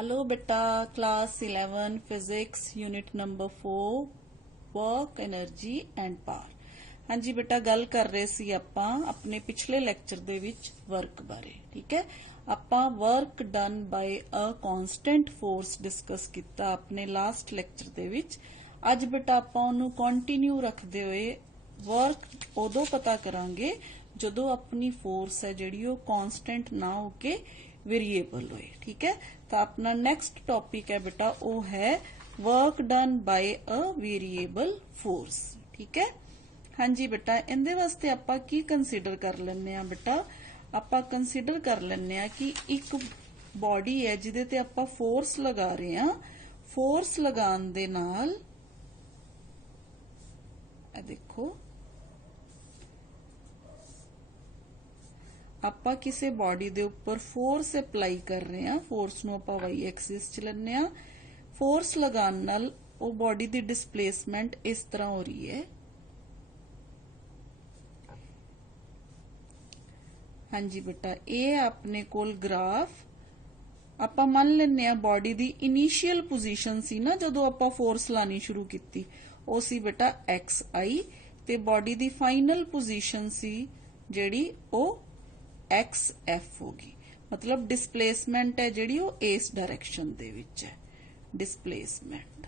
Hello बेटा, class 11 physics unit number 4 work energy and power. हाँ जी बेटा, गल कर रहे सी आपां अपने पिछले लेक्चर दे विच वर्क बारे। ठीक है, आपां work done by a constant force discuss किया अपने लास्ट लेक्चर दे विच। अज बेटा आपां उहनूं कंटिन्यू रखते हुए वर्क उदों पता करांगे जदों अपनी फोर्स है जिहड़ी वो कांस्टेंट ना होके वेरीएबल होए। ठीक है, तो अपना नेक्स्ट टॉपिक है बेटा वो है work done by a variable force. ठीक है, हाँ जी बेटा, इहदे वास्ते आपां की कंसीडर कर लैने आ बेटा, आपां कंसीडर कर लैने आ कि एक बॉडी है जिहदे ते आपां फोर्स लगा रहे हैं। फोर्स लगाउण दे नाल देखो ਆਪਾਂ ਕਿਸੇ बॉडी ਦੇ ਉੱਪਰ फोर्स अप्लाई कर रहे हैं। फोर्स ਨੂੰ ਆਪਾਂ y एक्सिस ਚ ਲੈਣੇ ਆ। फोर्स लगाउਣ ਨਾਲ ਉਹ बॉडी ਦੀ डिस्प्लेसमेंट इस तरह हो रही है। हाँ जी बेटा, ये अपने कोल ग्राफ ਆਪਾਂ ਮੰਨ ਲੈਣੇ ਆ बॉडी ਦੀ इनिशियल पोजीशन सी ना ਜਦੋਂ ਆਪਾਂ फोर्स लानी शुरू ਕੀਤੀ, ਉਹ ਸੀ बेटा xi ਤੇ बॉडी ਦੀ फाइनल पोजीशन सी ਜਿਹੜੀ ਉਹ XF होगी। मतलब डिस्प्लेसमेंट है जिहड़ी वो इस डायरेक्शन दे विच है, डिस्प्लेसमेंट।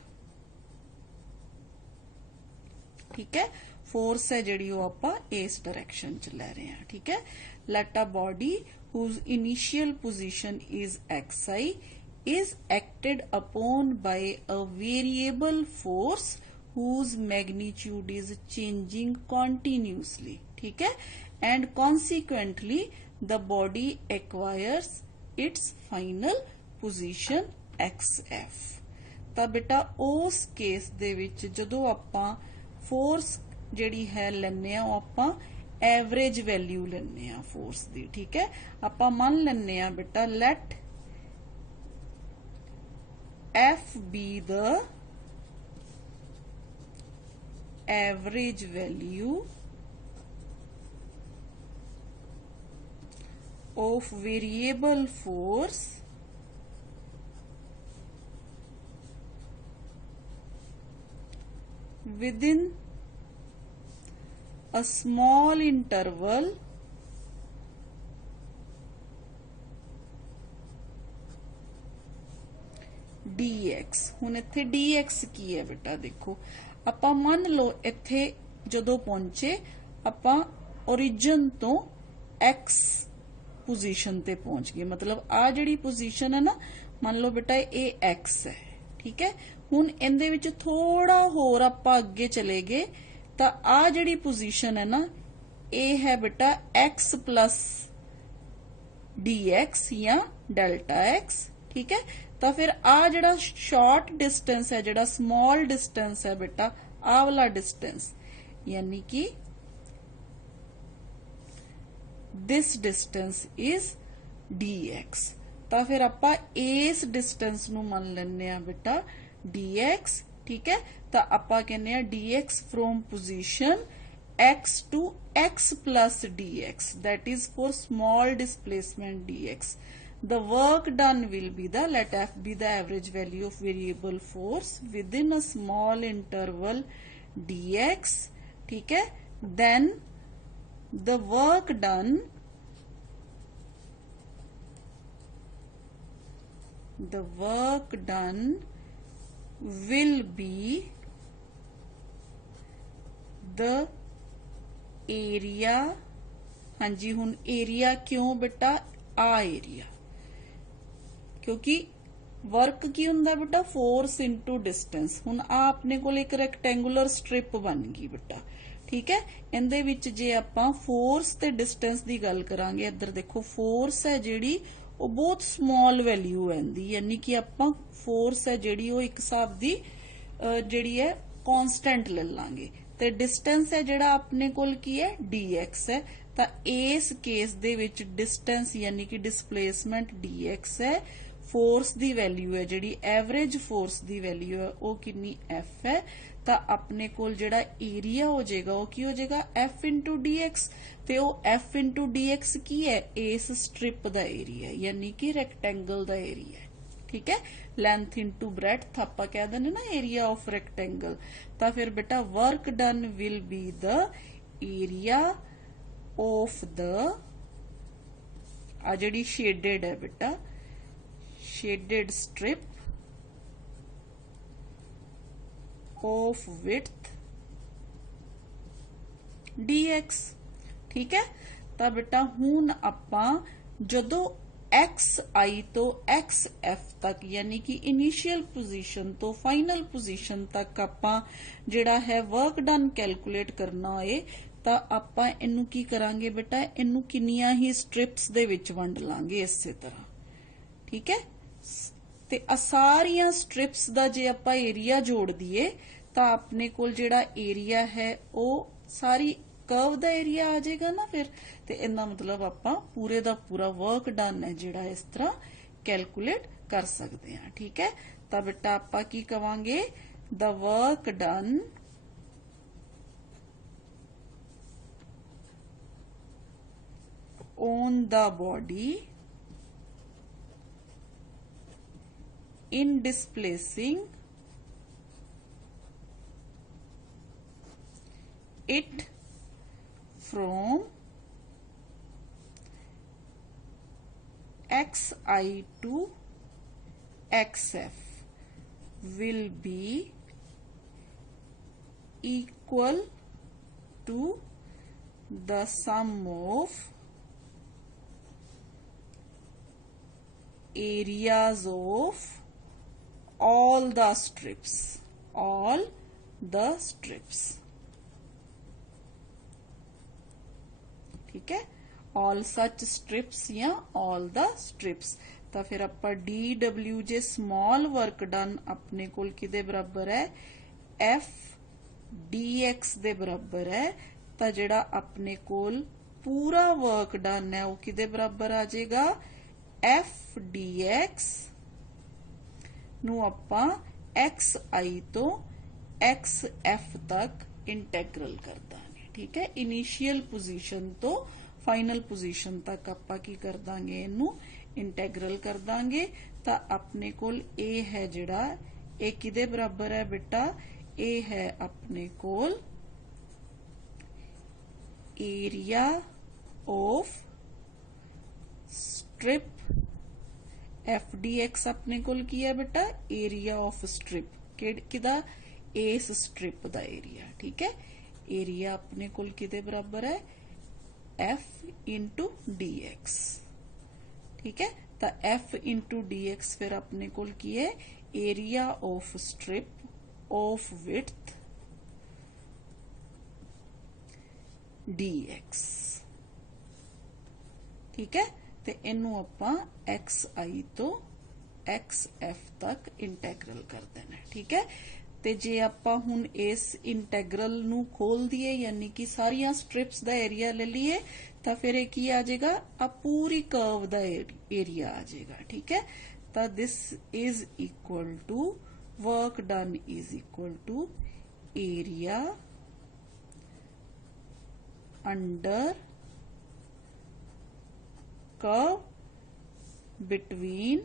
ठीक है, फोर्स है जिहड़ी वो आपां इस डायरेक्शन च लै रहे हैं। ठीक है, let a body whose initial position is xi is acted upon by a variable force whose magnitude is changing continuously। ठीक है, and consequently the body acquires its final position xf। ਤਾਂ बेटा उस केस दे विच जदों आपां फोर्स जिहड़ी है लैने आ, आपां एवरेज वैल्यू लैने आ फोर्स दी। ठीक है, आपां मान लैने आ बेटा late f be the average value of variable force within a small interval dx। हुण इत्थे dx की है बेटा, देखो आपां मान लो इत्थे जदों पहुंचे आपां ओरिजिन तो x पोजीशन ते पहुंच गए। मतलब आ जिहड़ी पोजीशन है ना, मान लो बेटा ये x है। ठीक है, हुण इहदे विच थोड़ा होर आपां अगे चले गए तो आ जिहड़ी पोजीशन है ना, ये है बेटा x प्लस dx या डेल्टा x। ठीक है, तो फिर आ जिहड़ा शॉर्ट डिस्टेंस है, जिहड़ा स्मॉल डिस्टेंस है बेटा, आ वाला डिस्टेंस यानी कि this distance is dx। तो फिर आपां इस डिस्टेंस नूं मान लैने आ बेटा dx। ठीक है, तो आपां कहने आ dx from position x to x plus dx, that is for small displacement dx। The work done will be the, let f be the average value of variable force within a small interval dx। ठीक है, then the work done will be the area। हाँ जी, हुण area क्यों बेटा, आ area, क्योंकि work की हुंदा बेटा फोर्स इनटू डिस्टेंस। हुण आ अपने कोल एक रेक्टेंगुलर स्ट्रिप बन गई बेटा। ठीक है, इहदे विच जे आपां फोर्स ते डिस्टेंस दी गल करांगे, इधर देखो फोर्स है जिहड़ी वो बहुत स्मॉल वैल्यू आंदी, यानी कि आपां फोर्स है जिहड़ी वो एक हिसाब दी जिहड़ी है कांस्टेंट ले लांगे, ते डिस्टेंस है जिहड़ा अपने कोल की है dx है। तां इस केस दे विच डिस्टेंस यानी कि डिस्प्लेसमेंट dx है, फोर्स दी वैल्यू है जिहड़ी एवरेज फोर्स दी वैल्यू है वो कितनी f है। तो अपने कोल जिहड़ा एरिया हो जाएगा वो की हो जाएगा f इंटू dx। ते वो f इंटू dx की है, इस स्ट्रिप दा एरिया यानी कि रेक्टेंगल दा एरिया है। ठीक है। लेंथ इंटू ब्रेडथ आपां कह देने ना एरिया ऑफ रेक्टेंगल, तो फिर बेटा work done will be the area of the, आ जिहड़ी शेडेड है बेटा, shaded strip of width dx, ठीक है। तो बेटा हुण आपां जदों xi तो xf तक यानी कि इनिशियल पोजीशन तो फाइनल पोजीशन तक आपां जिहड़ा है वर्क डन कैलकुलेट करना होए तां आपां इनू की करांगे बेटा, इनू किन्नियां ही स्ट्रिप्स दे विच वंड लांगे इसे तरह, ठीक है। ते आ सारियां स्ट्रिप्स दा जे आपां एरिया जोड़ दईए तां अपने कोल जिहड़ा एरिया है वो सारी कर्व दा एरिया आ जाएगा ना फिर, ते इहदा मतलब आपां पूरे दा पूरा वर्क डन है जिहड़ा इस तरह कैलकुलेट कर सकते हैं, ठीक है। तां बेटा आपां की कवांगे, the work done on the body in displacing it from xi to xf will be equal to the sum of areas of all the strips, all the strips, ठीक है। all such strips या all the strips, तो फिर ਆਪਾਂ dw जे small work done अपने कोल किदे बराबर है, f dx दे बराबर है, तो जिहड़ा अपने कोल पूरा वर्क डन है वो किदे बराबर आ जाएगा, f dx ਨੂੰ ਆਪਾਂ xi ਤੋਂ xf तक इंटैग्रल कर ਦਾਂਗੇ, ठीक है। इनिशियल पोजीशन तो फाइनल पोजीशन तक ਆਪਾਂ की कर ਦਾਂਗੇ, ਇਹਨੂੰ इंटैग्रल कर ਦਾਂਗੇ, ਤਾਂ अपने कोल ए है ਜਿਹੜਾ ਇਹ ਕਿਦੇ बराबर है बेटा, ए है अपने कोल area of strip, F D X अपने कोल की है बेटा, एरिया ऑफ स्ट्रिप किदा, इस स्ट्रिप दा एरिया, ठीक है। एरिया अपने कोल किदे बराबर है, एफ इंटू डी एक्स, ठीक है। तो एफ इंटू डी एक्स फिर अपने कोल की है, area of strip of width D x, ठीक है। ਤੇ ਇਹਨੂੰ ਆਪਾਂ xi ਤੋਂ xf ਤੱਕ ਇੰਟੈਗਰਲ ਕਰ ਦੇਣਾ, ਠੀਕ ਹੈ। ਤੇ ਜੇ ਆਪਾਂ ਹੁਣ ਇਸ ਇੰਟੈਗਰਲ ਨੂੰ ਖੋਲ ਦਈਏ ਯਾਨੀ ਕਿ ਸਾਰੀਆਂ ਸਟ੍ਰਿਪਸ ਦਾ ਏਰੀਆ ਲੈ ਲਈਏ ਤਾਂ ਫਿਰ ਇਹ ਕੀ ਆ ਜਾਏਗਾ, ਆ ਪੂਰੀ ਕਰਵ ਦਾ ਏਰੀਆ ਆ ਜਾਏਗਾ, ਠੀਕ ਹੈ। ਤਾਂ this is equal to work done is equal to area under curve between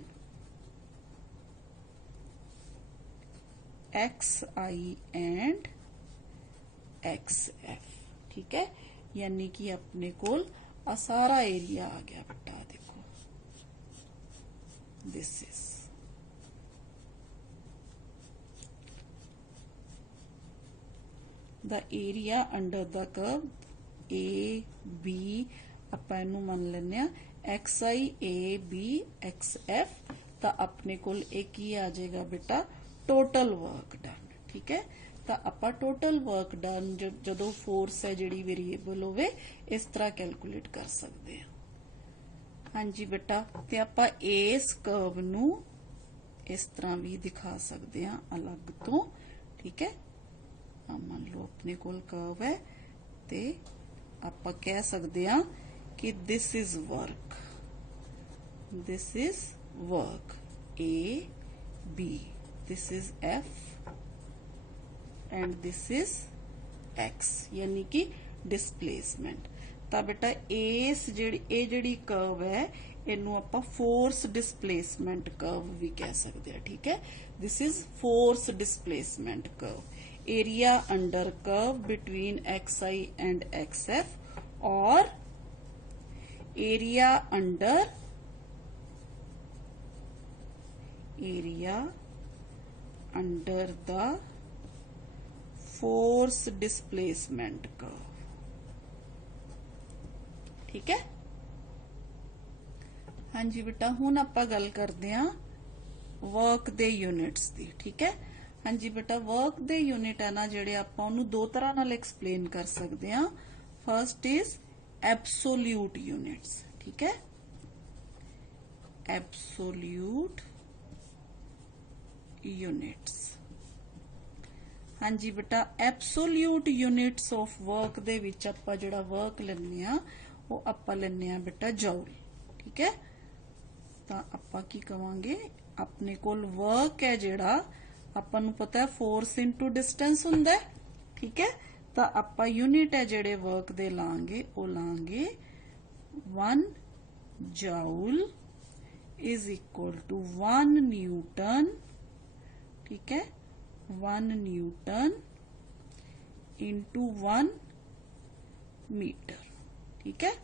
xi and xf, ठीक है। यानी कि अपने कोल आ सारा एरिया आ गया बेटा, देखो this is the area under the curve A B, ਆਪਾਂ ਇਹਨੂੰ ਮੰਨ ਲੈਂਦੇ ਆ xi a b xf, ਤਾਂ ਆਪਣੇ ਕੋਲ ਇਹ ਕੀ ਆ ਜਾਏਗਾ बेटा, टोटल वर्क डन, ठीक है। तो ਆਪਾਂ टोटल वर्क डन ਜਦੋਂ फोर्स है ਜਿਹੜੀ वेरिएबल होवे इस तरह कैलकुलेट कर सकते हैं। हाँ जी बेटा, ਤੇ ਆਪਾਂ इस कर्व ਨੂੰ इस तरह भी दिखा सकते हैं अलग तो, ठीक है। मान लो अपने कोल कर्व है ते ਆਪਾਂ कह सकते हैं कि this is work, this is work A B, this is F and this is X, यानी कि डिस्प्लेसमेंट। तो बेटा इस जेड़ी कर्व है ਇਹਨੂੰ ਆਪਾਂ फोर्स डिस्प्लेसमेंट कर्व भी कह सकते हैं। ठीक है, this is force displacement curve. Area under curve between XI and XF और area under the force displacement curve. ठीक है, हाँ जी बेटा, हुण आपां गल करदे हां वर्क दे यूनिट्स दी। ठीक है, हाँ जी बेटा, वर्क दे यूनिट है ना जिहड़े आपां उहनूं दो तरह नाल एक्सप्लेन कर सकदे हां। First is absolute units. ठीक है, एब्सोल्यूट यूनिट्स। हाँ जी बेटा, एब्सोल्यूट यूनिट्स ऑफ वर्क दे विच आपां जिहड़ा वर्क लैंदे हां वो आपां लैंदे हां बेटा जूल। ठीक है, ਤਾਂ ਆਪਾਂ ਕੀ ਕਵਾਂਗੇ, ਆਪਣੇ ਕੋਲ ਵਰਕ ਹੈ ਜਿਹੜਾ ਆਪਾਂ ਨੂੰ ਪਤਾ ਹੈ ਫੋਰਸ ਇਨਟੂ ਡਿਸਟੈਂਸ ਹੁੰਦਾ ਹੈ। ਠੀਕ ਹੈ, ਤਾਂ ਆਪਾਂ ਯੂਨਿਟ ਹੈ ਜਿਹੜੇ ਵਰਕ ਦੇ ਲਾਂਗੇ ਉਹ ਲਾਂਗੇ 1 joule is equal to 1 newton. ਠੀਕ ਹੈ, 1 ਨਿਊਟਨ ਇਨਟੂ 1 मीटर। ठीक है,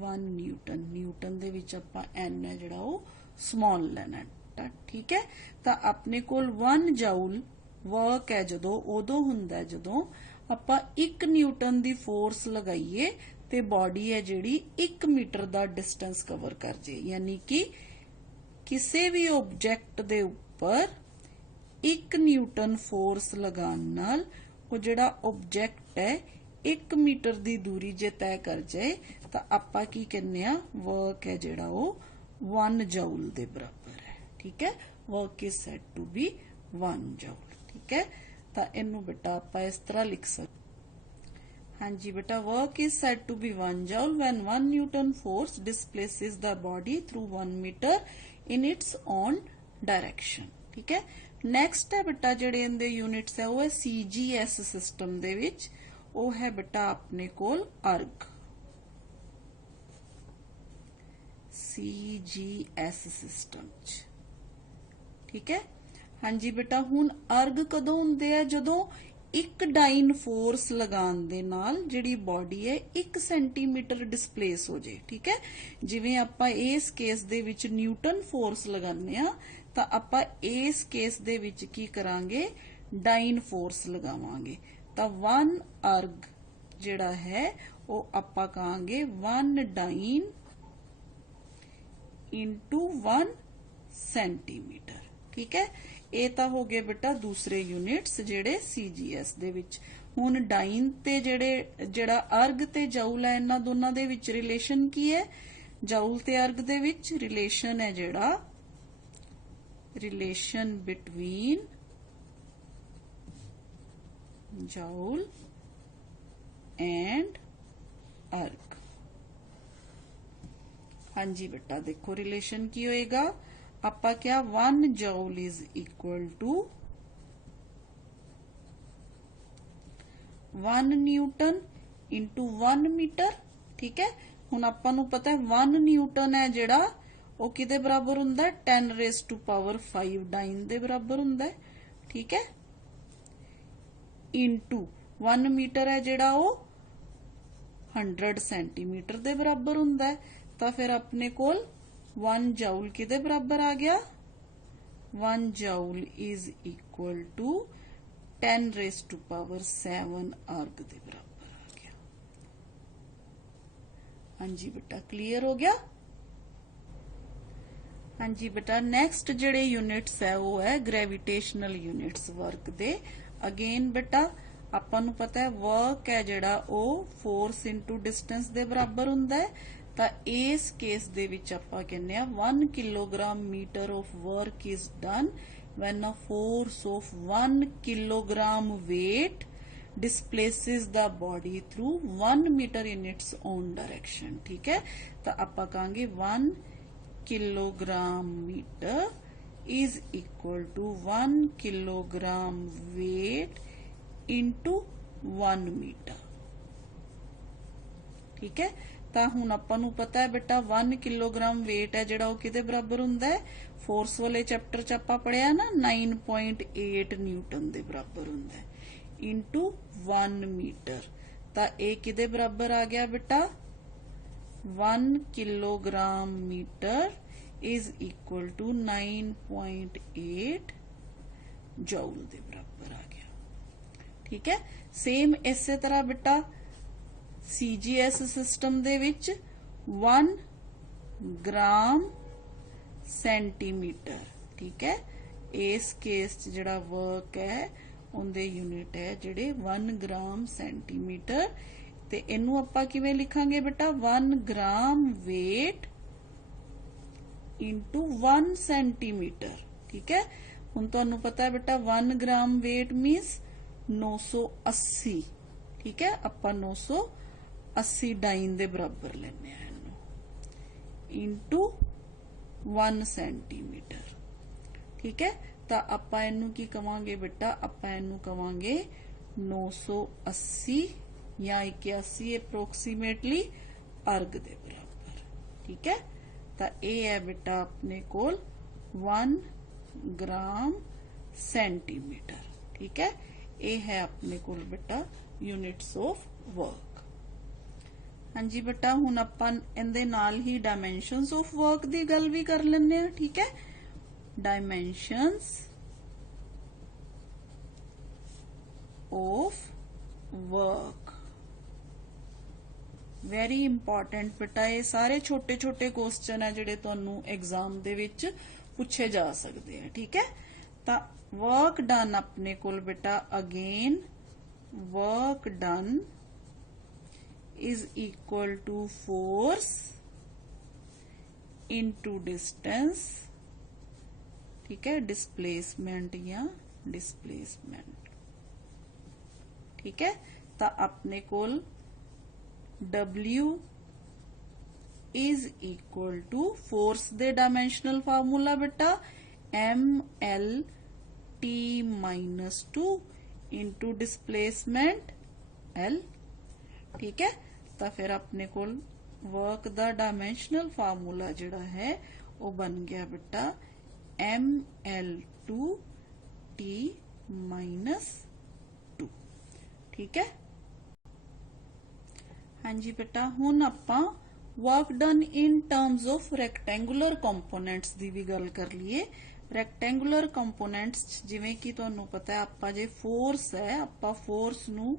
1 न्यूटन, न्यूटन ਦੇ ਵਿੱਚ ਆਪਾਂ n ਹੈ ਜਿਹੜਾ ਉਹ ਸਮਾਲ ਲੈਣਾ ਹੈ। ਠੀਕ ਹੈ, ਤਾਂ ਆਪਣੇ ਕੋਲ 1 ਜੂਲ ਵਰਕ ਹੈ ਜਦੋਂ ਉਦੋਂ ਹੁੰਦਾ ਜਦੋਂ ਆਪਾਂ 1 ਨਿਊਟਨ ਦੀ ਫੋਰਸ ਲਗਾਈਏ ਤੇ ਬਾਡੀ ਹੈ ਜਿਹੜੀ 1 ਮੀਟਰ ਦਾ ਡਿਸਟੈਂਸ ਕਵਰ ਕਰ ਜੇ। ਯਾਨੀ ਕਿ ਕਿਸੇ ਵੀ ਆਬਜੈਕਟ ਦੇ ਉੱਪਰ 1 ਨਿਊਟਨ ਫੋਰਸ ਲਗਾਉਣ ਨਾਲ ਉਹ ਜਿਹੜਾ ਆਬਜੈਕਟ ਹੈ 1 मीटर की दूरी जे तय कर जाए तो आपां की कहने वर्क है जिहड़ा वो 1 जूल के बराबर है। ठीक है, work is said to be 1 joule. ठीक है, तो इनू बेटा आपां इस तरह लिख सकते। हाँ जी बेटा, work is said to be 1 joule when 1 newton force displaces the body through 1 metre in its own direction. ठीक है, नैक्सट है बेटा जिहड़े इनदे यूनिट्स है वो है CGS सिस्टम दे विच वो है बेटा अपने कोल अर्ग। CGS system. ठीक है, हाँ जी बेटा, हुण अर्ग कदों हुंदे आ जदों एक डाइन फोर्स लगाण दे नाल जिहड़ी बॉडी है 1 सेंटीमीटर डिस्प्लेस हो जाए। ठीक है, जिवें आपां इस केस दे विच न्यूटन फोर्स लगाने आ तां आपां इस केस दे विच की करांगे, डाइन फोर्स लगावांगे। ਤਾਂ 1 अर्ग ਜਿਹੜਾ ਹੈ ਉਹ ਆਪਾਂ ਕਹਾਂਗੇ 1 डाइन इंटू 1 सेंटीमीटर। ठीक है, ਇਹ ਤਾਂ ਹੋ ਗਏ ਬੇਟਾ ਦੂਸਰੇ ਯੂਨਿਟਸ ਜਿਹੜੇ CGS ਦੇ ਵਿੱਚ। ਹੁਣ डाइन ਤੇ ਜਿਹੜਾ अर्ग ਤੇ ਜੂਲ ਹੈ ਇਹਨਾਂ ਦੋਨਾਂ ਦੇ ਵਿੱਚ ਰਿਲੇਸ਼ਨ ਕੀ ਹੈ, ਜੂਲ ਤੇ अर्ग ਦੇ ਵਿੱਚ ਰਿਲੇਸ਼ਨ ਹੈ ਜਿਹੜਾ ਰਿਲੇਸ਼ਨ ਬਿਟਵੀਨ जूल एंड अर्ग। हाँ जी बेटा, देखो रिलेशन की होएगा, आपा क्या 1 joule is equal to 1 newton into 1 metre. ठीक है, हुण आपां नूं पता है 1 न्यूटन है जिहड़ा वो किहदे बराबर हुंदा है, 10⁵ डाइन दे बराबर हुंदा है। ठीक है, इंटू 1 मीटर है जिहड़ा वो 100 सेंटीमीटर दे बराबर हुंदा है। तो फिर अपने कोल 1 जूल किहदे बराबर आ गया, 1 जूल इज इक्वल टू 10⁷ अर्ग दे बराबर आ गया। हाँ जी बेटा, क्लियर हो गया। हाँ जी बेटा, नैक्सट जिहड़े यूनिट्स है वो है ग्रेविटेशनल यूनिट्स वर्क दे। अगेन बेटा आपां नूं पता है वर्क है जिहड़ा वो फोर्स इंटू डिस्टेंस दे बराबर हुंदा है। तां इस केस दे विच आपां कहने 1 kilogram metre of work is done when a force of 1 kilogram weight displaces the body through 1 metre in its own direction. ठीक है, तो आपां कहांगे 1 kilogram metre is equal to 1 kilogram weight into 1 metre. ठीक है, ਤਾਂ ਹੁਣ ਆਪਾਂ ਨੂੰ ਪਤਾ ਹੈ ਬੇਟਾ 1 ਕਿਲੋਗ੍ਰਾਮ weight ਹੈ ਜਿਹੜਾ ਉਹ ਕਿਹਦੇ ਬਰਾਬਰ ਹੁੰਦਾ ਹੈ, ਫੋਰਸ ਵਾਲੇ ਚੈਪਟਰ ਚ ਆਪਾਂ ਪੜਿਆ ਨਾ 9.8 ਨਿਊਟਨ ਦੇ ਬਰਾਬਰ ਹੁੰਦਾ ਹੈ ਇਨਟੂ 1 ਮੀਟਰ। ਤਾਂ ਇਹ ਕਿਹਦੇ ਬਰਾਬਰ ਆ ਗਿਆ ਬੇਟਾ 1 kilogram metre is equal to 9.8 joule ਦੇ ਬਰਾਬਰ ਆ ਗਿਆ। ਠੀਕ ਹੈ, ਸੇਮ ਇਸੇ ਤਰ੍ਹਾਂ ਬੇਟਾ CGS ਸਿਸਟਮ ਦੇ ਵਿੱਚ 1 ਗ੍ਰਾਮ ਸੈਂਟੀਮੀਟਰ। ਠੀਕ ਹੈ, ਇਸ ਕੇਸ ਚ ਜਿਹੜਾ ਵਰਕ ਹੈ ਉਹਦੇ ਯੂਨਿਟ ਹੈ ਜਿਹੜੇ 1 ਗ੍ਰਾਮ ਸੈਂਟੀਮੀਟਰ। ਤੇ ਇਹਨੂੰ ਆਪਾਂ ਕਿਵੇਂ ਲਿਖਾਂਗੇ ਬੇਟਾ 1 ਗ੍ਰਾਮ weight into 1 सेंटीमीटर। ठीक है, ਹੁਣ ਤੁਹਾਨੂੰ ਪਤਾ ਹੈ ਬੇਟਾ 1 ਗ੍ਰਾਮ weight means 980। ਠੀਕ ਹੈ, ਆਪਾਂ 980 ਡਾਈਨ ਦੇ ਬਰਾਬਰ ਲੈਣੇ ਆ ਇਹਨੂੰ into 1 सेंटीमीटर। ठीक है, ਤਾਂ ਆਪਾਂ ਇਹਨੂੰ ਕੀ ਕਵਾਂਗੇ ਬੇਟਾ, ਆਪਾਂ ਇਹਨੂੰ ਕਵਾਂਗੇ 980 ਜਾਂ 81 ਅਪਰੋਕਸੀਮੇਟਲੀ ਅਰਗ ਦੇ ਬਰਾਬਰ। ਠੀਕ ਹੈ, ਤਾਂ ਇਹ ਹੈ ਬੇਟਾ ਆਪਣੇ ਕੋਲ 1 ਗ੍ਰਾਮ ਸੈਂਟੀਮੀਟਰ। ਠੀਕ ਹੈ, ਇਹ ਹੈ ਆਪਣੇ ਕੋਲ ਬੇਟਾ ਯੂਨਿਟਸ ਆਫ ਵਰਕ। ਹਾਂਜੀ ਬੇਟਾ, ਹੁਣ ਆਪਾਂ ਇਹਦੇ ਨਾਲ ਹੀ ਡਾਇਮੈਂਸ਼ਨਸ ਆਫ ਵਰਕ ਦੀ ਗੱਲ ਵੀ ਕਰ ਲੈਂਦੇ ਆ। ਠੀਕ ਹੈ, ਡਾਇਮੈਂਸ਼ਨਸ ਆਫ ਵਰਕ ਵੈਰੀ ਇੰਪੋਰਟੈਂਟ ਬੇਟਾ। ਇਹ ਸਾਰੇ ਛੋਟੇ ਛੋਟੇ ਕੁਐਸਚਨ ਹੈ ਜਿਹੜੇ ਤੁਹਾਨੂੰ ਐਗਜ਼ਾਮ ਦੇ ਵਿੱਚ ਪੁੱਛੇ ਜਾ ਸਕਦੇ ਆ। ਠੀਕ ਹੈ, ਤਾਂ ਵਰਕ ਡਨ ਆਪਣੇ ਕੋਲ ਬੇਟਾ again work done is equal to force into distance। ठीक है, डिस्प्लेसमेंट या डिस्प्लेसमेंट। ठीक है, तो अपने कोल W is equal to force they dimensional formula बेटा MLT minus 2 into displacement L। ठीक है, तो फिर अपने कोल वर्क दा डायमेंशनल फार्मूला जिहड़ा है वो बन गया बेटा ML2T minus 2। ठीक है, हाँ जी बेटा, हुण आपां work done in terms of rectangular components दी भी गल कर लीए। रैक्टेंगुलर कंपोनेंट्स जिवें कि तुहानूं पता है आपां जे फोर्स है आपां फोर्स नूं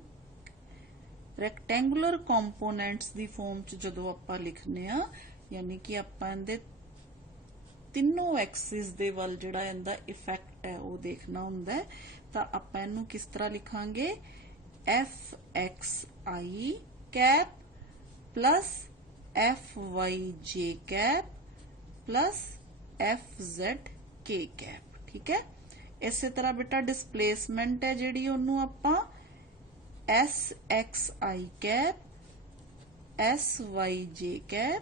रैक्टेंगुलर कंपोनेंट्स दी फॉर्म च जदों आपां लिखने आ, यानी कि आपां इहदे तीनों एक्सिस दे वल जिहड़ा इहदा इफेक्ट है वो देखना हुंदा है, तां आपां इहनूं किस तरह लिखांगे FXI cap plus FYJ cap plus FZK cap. ठीक है, इसे तरह बेटा डिस्प्लेसमेंट है जिहड़ी ओनू आपां SXI cap SYJ cap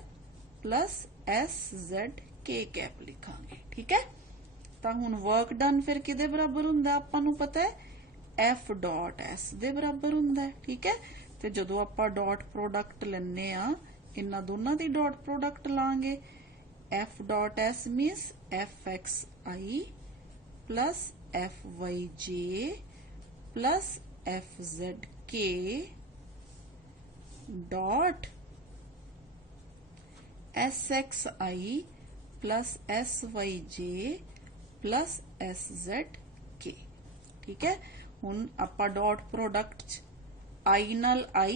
plus SZK cap लिखांगे। ठीक है, तो हुण वर्क डन फिर किदे बराबर हुंदा आपां नूं पता है F डॉट S दे बराबर हुंदा है। ठीक है, ते जदों आपां डॉट प्रोडक्ट लैने आ इन्हां दोनां दी डॉट प्रोडक्ट लांगे F dot S means FXI plus FYJ plus FZK dot SXI plus SYJ plus SZK। ठीक है, हुण आपां डॉट प्रोडक्ट I नाल I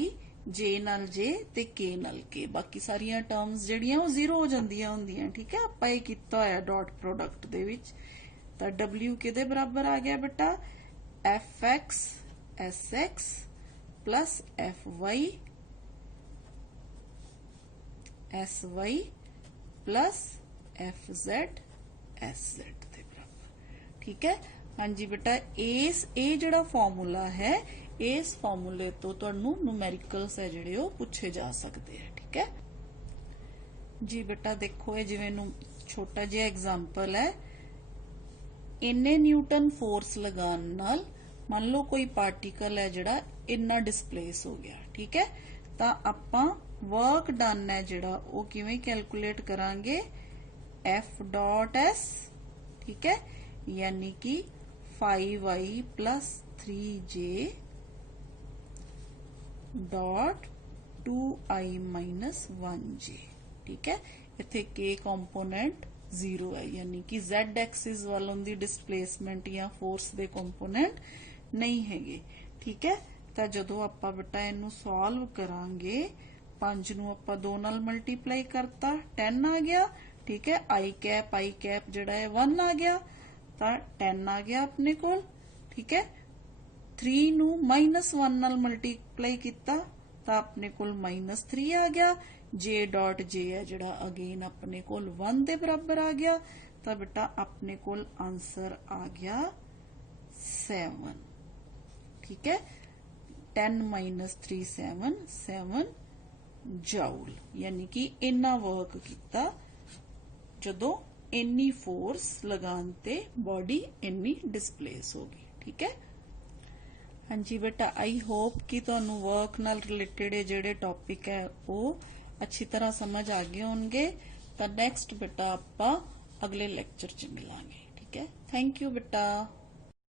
J नाल J ते K नाल K, बाकी सारियां टर्म्स जिहड़ियां वो जीरो हो जांदियां हुंदियां। ठीक है, आपां ये कीता होया डॉट प्रोडक्ट दे विच, तां W किहदे बराबर आ गया बेटा FX SX plus FY SY plus FZ SZ दे बराबर। ठीक है, हाँ जी बेटा, ये जिहड़ा फॉर्मूला है इस फॉर्मूले तो तुहानू न्यूमेरिकल्स है जिहड़े वो पूछे जा सकते हैं। ठीक है जी बेटा, देखो ये जिवें छोटा जिहा एग्जाम्पल है, इन्ने न्यूटन फोर्स लगान नाल मान लो कोई पार्टिकल है जिहड़ा इन्ना डिस्प्लेस हो गया। ठीक है, तां आपां वर्क डन है जिहड़ा वो किवें कैलकुलेट करांगे एफ डॉट एस, ठीक है, यानी कि 5i plus 3j dot 2i minus 1j, ठीक है। इत्थे k कंपोनेंट 0 है, यानी कि z एक्सिस वालों दी डिस्प्लेसमेंट या फोर्स दे कंपोनेंट नहीं हैगे, ठीक है। तो जदों आपां बेटा इनू सॉल्व करांगे 5 नू आपां 2 नाल मल्टीप्लाई करता 10 आ गया, ठीक है। आई कैप जिहड़ा है 1 आ गया तो 10 आ गया अपने कोल, ठीक है। 3 नू -1 नाल मल्टीप्लाई किया तो अपने कोल -3 आ गया। जे डॉट जे है जिहड़ा अगेन अपने कोल 1 दे बराबर आ गया, तो बेटा अपने कोल आंसर आ गया 7, ठीक है। 10 - 3 7 जाउल, यानी कि इन्ना वर्क किया जदों इन्नी फोर्स लगान ते बॉडी इन्नी डिस्प्लेस होगी, ठीक है। हाँ जी बेटा, आई होप कि तुहानू वर्क नाल रिलेटेड जिहड़े टॉपिक है वो अच्छी तरह समझ आ गए होंगे। तो नैक्सट बेटा आपां अगले लैक्चर च मिलांगे, ठीक है। थैंक यू बेटा।